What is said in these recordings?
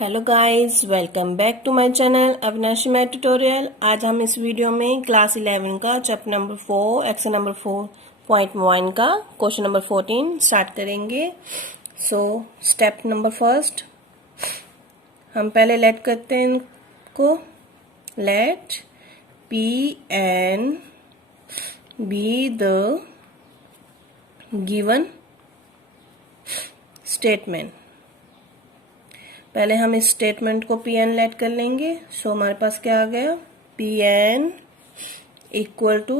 Hello guys, welcome back to my channel Avinashi math tutorial. आज हम इस वीडियो में क्लास 11 का चैप्टर नंबर 4 एक्सरसाइज नंबर 4.1 का क्वेश्चन नंबर 14 स्टार्ट करेंगे। सो स्टेप नंबर फर्स्ट, हम पहले लेट करते हैं इनको। Let P N be the given statement. पहले हम इस स्टेटमेंट को पी एन लेट कर लेंगे। सो हमारे पास क्या आ गया, P N equal to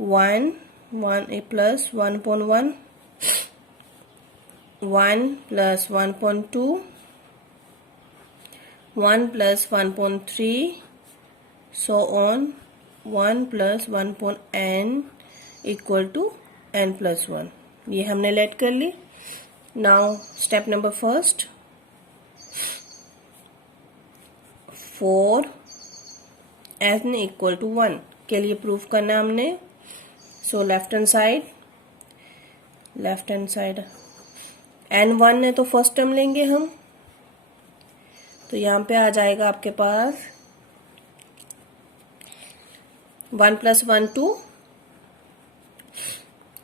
1 plus 1.1 1 plus 1.2 1 plus 1.3 so on 1 plus 1.n equal to n plus 1। ये हमने लेट कर ली। Now step number first, 4 n equal to 1 के लिए प्रूफ करना है हमने। So left hand side n 1 है तो फर्स्ट टर्म लेंगे हम, तो यहाँ पे आ जाएगा आपके पास 1 प्लस 1 2।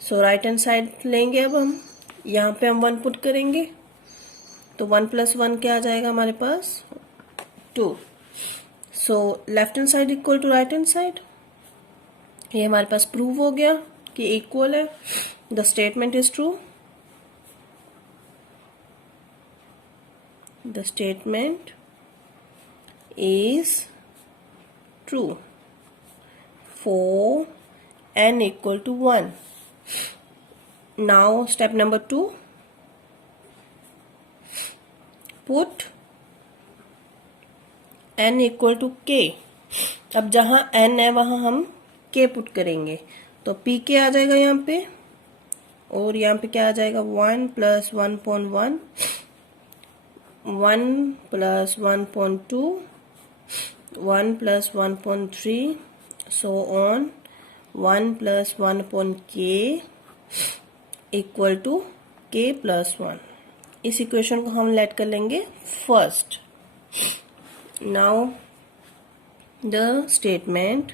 सो राइट हैंड साइड लेंगे। अब हम यहाँ पे हम 1 पुट करेंगे तो 1 प्लस 1 क्या आ जाएगा हमारे पास 2। So left hand side equal to right hand side, ये हमारे पास प्रूव हो गया कि इक्वल है। The statement is true. The statement is true for n equal to 1। Now step number 2, put n equal to k। अब जहां n है वहां हम k पुट करेंगे तो p k आ जाएगा यहाँ पे, और यहाँ पे क्या आ जाएगा 1 plus 1.1 1 plus 1.2 1 plus 1.3 so on 1 plus 1.k equal to k plus 1। इस इक्वेशन को हम लेट कर लेंगे first. Now the statement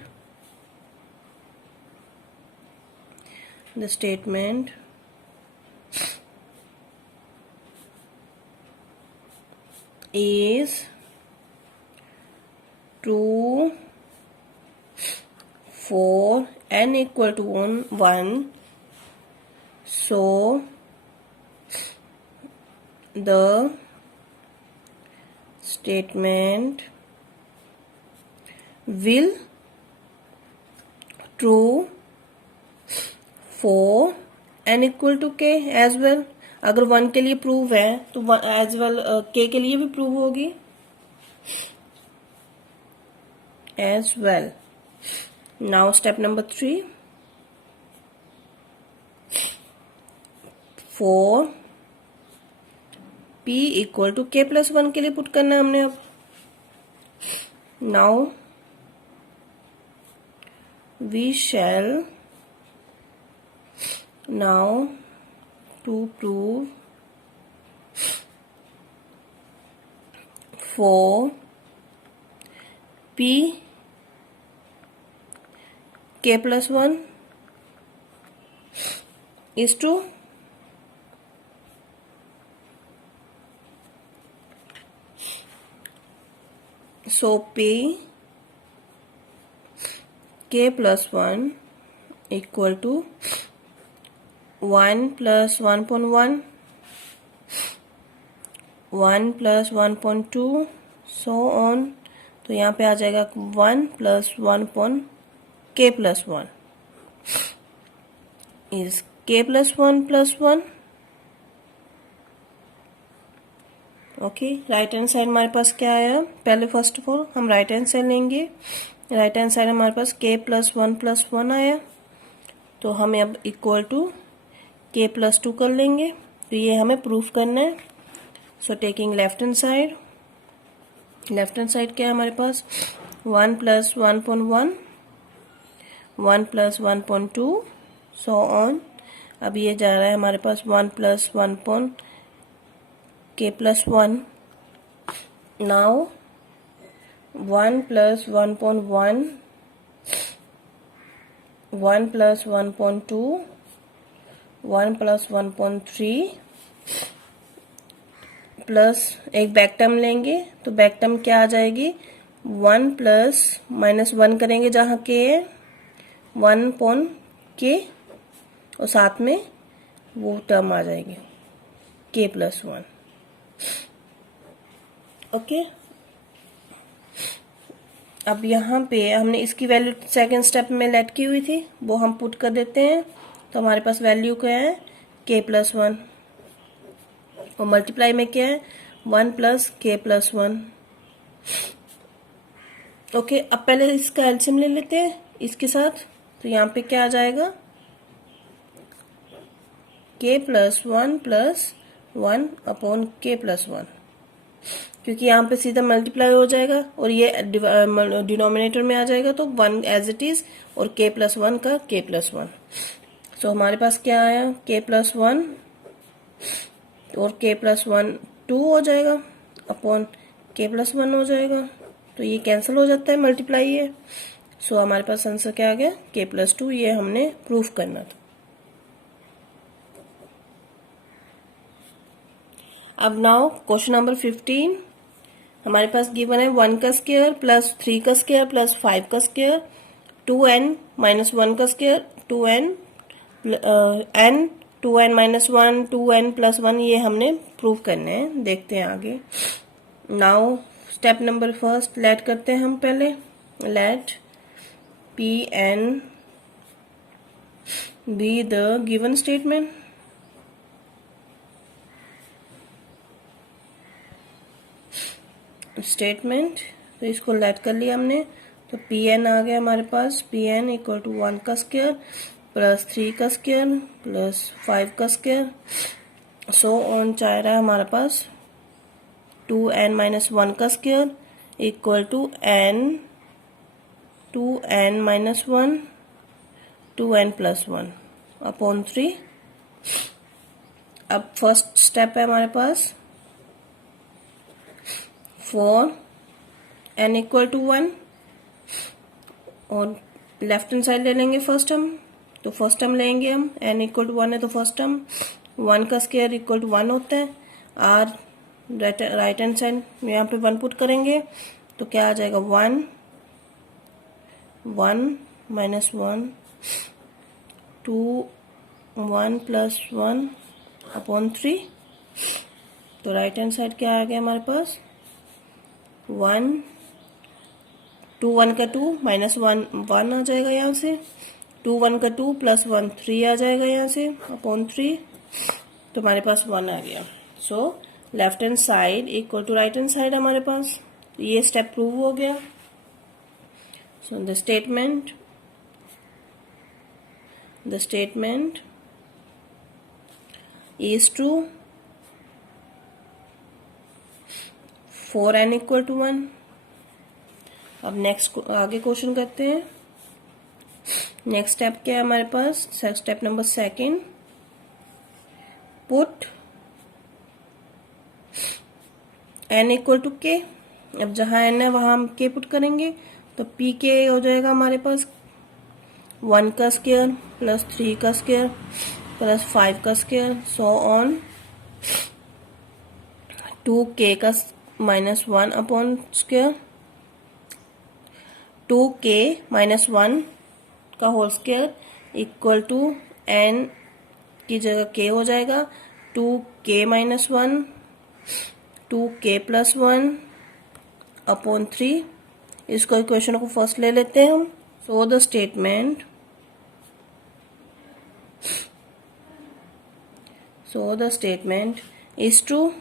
is true for n equal to 1, so the statement will true for n equal to k as well। अगर 1 के लिए prove है तो एज वेल k के लिए भी प्रूव होगी as well. Now step number 3, for p equal to k plus 1 के लिए पुट करना है हमने। अब now we shall now to prove for p k plus 1 is true, so p k plus 1 equal to 1 plus 1.1 1 plus 1.2 so on। तो यहाँ पे आ जाएगा 1 plus 1.k plus 1 is k plus 1 plus 1। Okay, right hand side हमारे पास क्या आया, पहले first of all हम right hand side लेंगे। राइट हैंड साइड हमारे पास k प्लस 1 प्लस 1 आया, तो हमें अब इक्वल टू k प्लस 2 कर लेंगे। तो ये हमें प्रूफ करना है। So taking left hand side क्या है हमारे पास 1 प्लस 1.1 1 प्लस 1.2 सो ऑन। अब ये जा रहा है हमारे पास 1 plus 1 k plus 1 now 1 plus 1.1, 1 plus 1.2, 1 plus 1.3 plus एक बैक टर्म लेंगे तो बैक टर्म क्या आ जाएगी, 1 प्लस माइनस 1 करेंगे जहाँ के है 1 अपॉन के, और साथ में वो टर्म आ जाएगी के प्लस 1। ओके, अब यहाँ पे हमने इसकी वैल्यू सेकंड स्टेप में लेट की हुई थी, वो हम पुट कर देते हैं। तो हमारे पास वैल्यू क्या है, के प्लस 1, और मल्टीप्लाई में क्या है, 1 प्लस के प्लस 1। ओके, अब पहले इसका एलसीएम ले लेते हैं इसके साथ। तो यहाँ पे क्या आ जाएगा, के प्लस 1 अपॉन के प्लस 1, क्योंकि यहाँ पे सीधा मल्टीप्लाई हो जाएगा और ये डिनोमिनेटर में आ जाएगा, तो 1 एज इट इज, और के प्लस 1 का के प्लस 1। सो हमारे पास क्या आया, के प्लस 1 और के प्लस 1 2 हो जाएगा, अपॉन के प्लस 1 हो जाएगा। तो ये कैंसिल हो जाता है, मल्टीप्लाई है। सो हमारे पास आंसर क्या आ गया, के प्लस 2। ये हमने प्रूफ करना था। अब नाउ क्वेश्चन नंबर 15 हमारे पास गिवन है 1 का स्क्वायर प्लस 3 का स्क्वायर प्लस 5 का स्क्वायर, 2n माइनस 1 का square, 2n n 2n minus 1, 2n plus 1, ये हमने प्रूव करने हैं। देखते हैं आगे। Now step number first let करते हैं हम पहले। Let P N be the given statement. तो इसको लेट कर लिया हमने, तो पी एन आ गया हमारे पास, पी एन इक्वल टू 1 का स्क्वायर प्लस 3 का स्क्वायर प्लस 5 का स्क्वायर, सो ऑन चाह रहा है हमारे पास 2n माइनस 1 का square equal to n 2n minus 1 2n plus 1 upon 3। अब फर्स्ट स्टेप है हमारे पास, फॉर n इक्वल टू 1, और लेफ्ट हैंड साइड ले लेंगे फर्स्ट टर्म। तो फर्स्ट टर्म लेंगे हम, n इक्वल टू 1 है तो फर्स्ट टर्म 1 का स्क्वायर इक्वल टू 1 होता है। और राइट हैंड साइड यहाँ पे 1 पुट करेंगे तो क्या आ जाएगा, 1 माइनस 1 2 1 प्लस 1 अपॉन 3। तो राइट हैंड साइड क्या आ गया हमारे पास, 1 2 1 का 2 माइनस 1 1 आ जाएगा यहाँ से, 2 1 का 2 प्लस 1 3 आ जाएगा यहाँ से अपॉन 3। तो हमारे पास 1 आ गया। So left hand side equal to right hand side हमारे पास। ये स्टेप प्रूव हो गया। So the statement is true for n equal to 1। अब नेक्स्ट आगे क्वेश्चन करते हैं। नेक्स्ट स्टेप क्या है हमारे पास, step number second, put n equal to K. अब जहां n है वहां हम k पुट करेंगे, तो p के हो जाएगा हमारे पास 1 का स्क्वायर प्लस 3 का स्क्वायर प्लस 5 का स्क्वायर, सो ऑन 2k का minus 1 upon square, 2k minus 1 का whole square equal to n की जगह k हो जाएगा, 2k minus 1 2k plus 1 upon 3। इसको इक्वेशन को फर्स्ट ले लेते हैं हम। सो the statement is true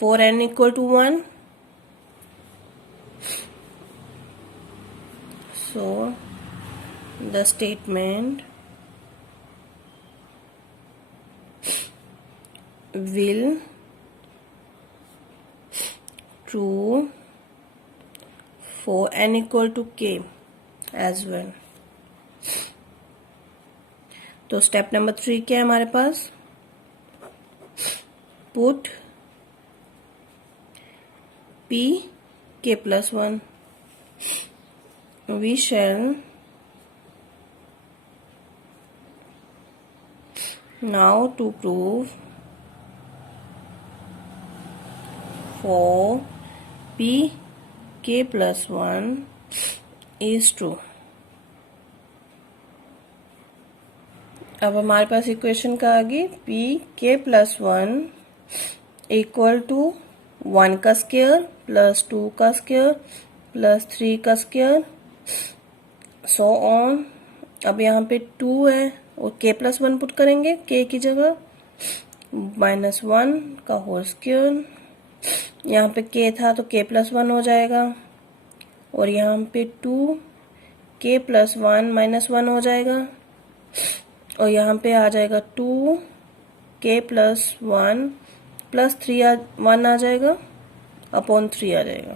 for n equal to 1. So the statement will true for n equal to k as well. तो स्टेप नंबर 3 क्या है हमारे पास, put p k plus 1. We shall now to prove for p k plus 1 is true. अब हमारे पास equation का आगे P के plus 1 equal to 1 का स्क्वायर प्लस 2 का स्क्वायर प्लस 3 का स्क्वायर सो ऑन. अब यहाँ पे 2 है और के प्लस 1 पुट करेंगे के की जगह -1 का होल स्क्वायर. यहाँ पे के था तो के प्लस 1 हो जाएगा और यहाँ पे 2 के प्लस 1 -1 हो जाएगा और यहाँ पे आ जाएगा 2 के प्लस 1 प्लस 1 आ जाएगा अपॉन 3 आ जाएगा.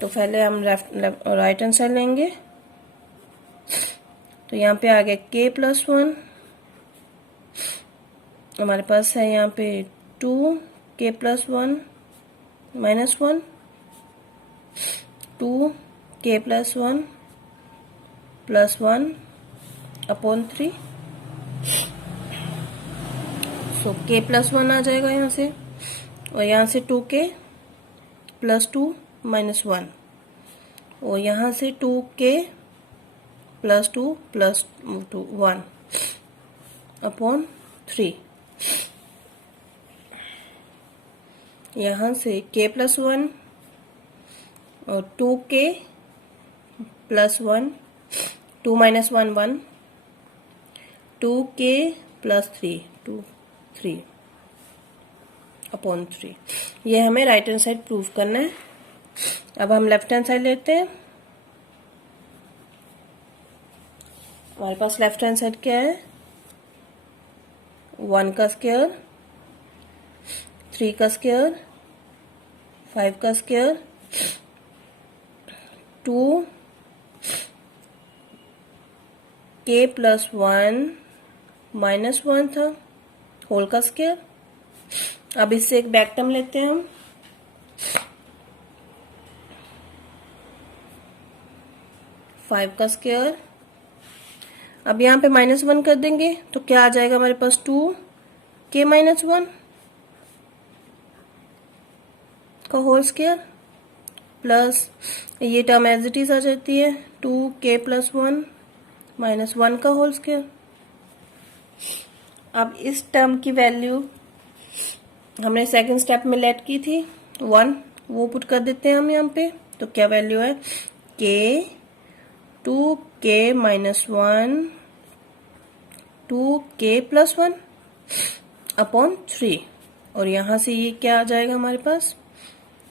तो पहले हम राइट हैंड साइड लेंगे. तो यहाँ पे आ गया के प्लस 1. हमारे पास है यहाँ पे 2 के प्लस 1 -1 2 के प्लस 1 प्लस 1 अपॉन 3. सो के प्लस 1 आ जाएगा यहाँ से और यहाँ से 2 के प्लस 2 -1 और यहाँ से 2 के प्लस 2 प्लस 1 अपॉन 3. यहाँ से के प्लस 1 और 2 के प्लस 1 2 -1 1 2 के प्लस 3 अपॉन 3. ये हमें राइट हैंड साइड प्रूव करना है. अब हम लेफ्ट हैंड साइड लेते हैं. हमारे पास लेफ्ट हैंड साइड क्या है 1 का स्क्वायर 3 का स्क्वायर 5 का स्क्वायर 2 के प्लस 1 -1 था होल का स्क्वायर. अब इससे एक बैक टर्म लेते हैं हम. फाइव का स्क्वायर. अब यहाँ पे -1 कर देंगे तो क्या आ जाएगा हमारे पास 2 के -1 का होल स्क्वायर प्लस ये टर्म एज इट इज आ जाती है 2 के प्लस 1 -1 का होल स्क्वायर. अब इस टर्म की वैल्यू हमने सेकंड स्टेप में लेट की थी 1 वो पुट कर देते हैं हम यहाँ पे. तो क्या वैल्यू है के 2 के -1 2 के प्लस 1 अपॉन 3 और यहाँ से ये क्या आ जाएगा हमारे पास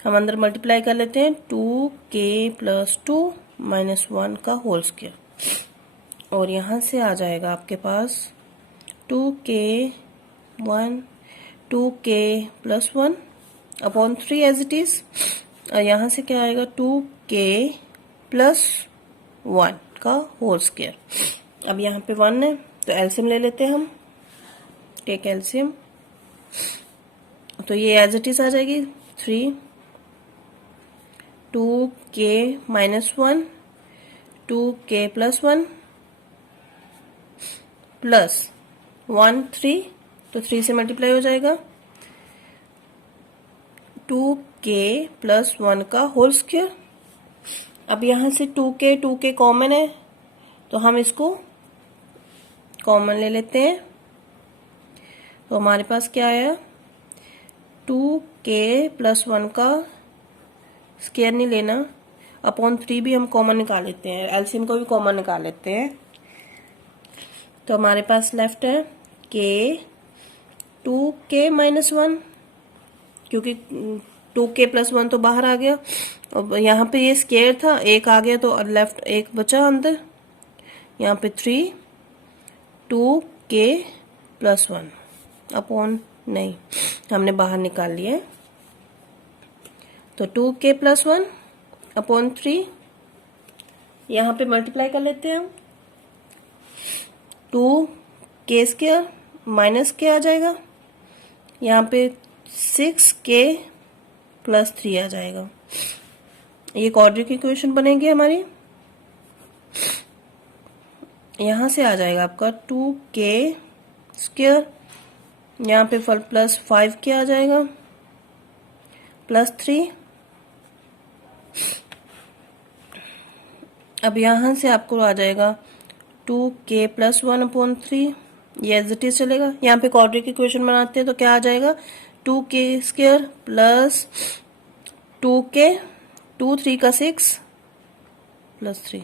हम अंदर मल्टीप्लाई कर लेते हैं 2 के प्लस 2 -1 का होल स्क्वायर और यहाँ से आ जाएगा आपके पास 2 के plus 1 upon 3 as it is और यहाँ से क्या आएगा 2 के प्लस 1 का होल स्क्वायर. अब यहाँ पे 1 है तो एलसीएम ले लेते हैं हम. Take LCM. तो ये एज इट इज आ जाएगी 3 2 के -1 2 के प्लस 1 प्लस 1 3 तो 3 से मल्टीप्लाई हो जाएगा 2 के प्लस 1 का होल स्क्वायर. अब यहाँ से 2 के कॉमन है तो हम इसको कॉमन ले लेते हैं. तो हमारे पास क्या आया 2 के प्लस 1 का स्क्वायर नहीं लेना अपॉन 3 भी हम कॉमन निकाल लेते हैं. एलसीएम को भी कॉमन निकाल लेते हैं. तो हमारे पास लेफ्ट है के 2 के -1 क्योंकि 2 के प्लस 1 तो बाहर आ गया और यहाँ पे ये स्क्वायर था एक आ गया तो लेफ्ट एक बचा अंदर. यहाँ पे 3 2 के प्लस 1 अपॉन नहीं हमने बाहर निकाल लिया है. तो 2 के प्लस 1 अपॉन 3 यहाँ पे मल्टीप्लाई कर लेते हैं हम 2 के स्क्वायर माइनस के आ जाएगा यहाँ पे 6k प्लस 3 आ जाएगा। ये क्वाड्रेटिक इक्वेशन बनेगी हमारी। यहाँ से आ जाएगा आपका 2k स्क्वायर, यहाँ पे प्लस 5k आ जाएगा प्लस 3। अब यहाँ से आपको आ जाएगा 2k प्लस 1/3, ये एज इट इज चलेगा। यहाँ पे क्वाड्रेटिक इक्वेशन बनाते हैं तो क्या आ जाएगा 2k स्क्वायर प्लस 2k, 2 3 का 6 प्लस 3,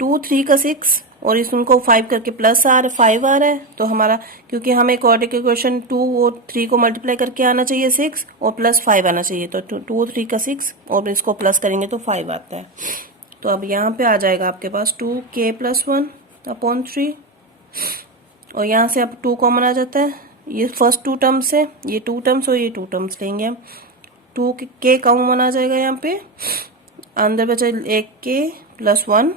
2 3 का 6 और इसको 5 करके प्लस आ रहा है 5 आ रहा है। तो हमारा क्योंकि हमें क्वाड्रेटिक इक्वेशन 2 और 3 को मल्टीप्लाई करके आना चाहिए 6 और प्लस 5 आना चाहिए, तो 2 3 का 6 और इसको प्लस करेंगे तो 5 आता है। तो अब यहाँ पे आ जाएगा आपके पास 2k प्लस 1/3 और यहाँ से अब 2 कॉमन आ जाता है। ये फर्स्ट 2 टर्म्स है, ये 2 टर्म्स और ये 2 टर्म्स लेंगे हम। 2k कॉमन आ जाएगा यहाँ पे, अंदर बचा 1k प्लस 1,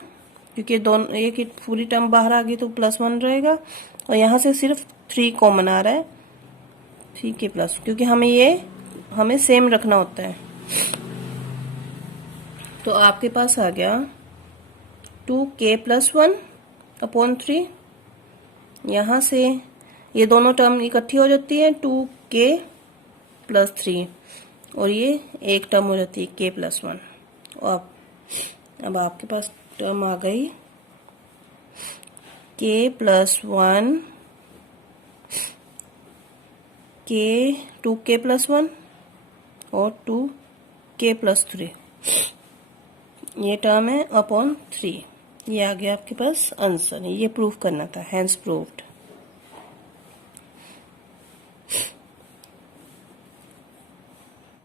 क्योंकि दोनों एक ही पूरी टर्म बाहर आ गई तो प्लस 1 रहेगा। और यहाँ से सिर्फ 3 कॉमन आ रहा है, 3k प्लस, क्योंकि हमें सेम रखना होता है। तो आपके पास आ गया 2k प्लस 1/3। यहाँ से ये दोनों टर्म इकट्ठी हो जाती है 2k प्लस 3 और ये एक टर्म हो जाती है k प्लस 1। और अब आपके पास टर्म आ गई k plus 1, k 2k plus 1 और 2k प्लस 3, ये टर्म है अपॉन 3। ये आ गया आपके पास आंसर। ये प्रूफ करना था, हैंस प्रूव्ड।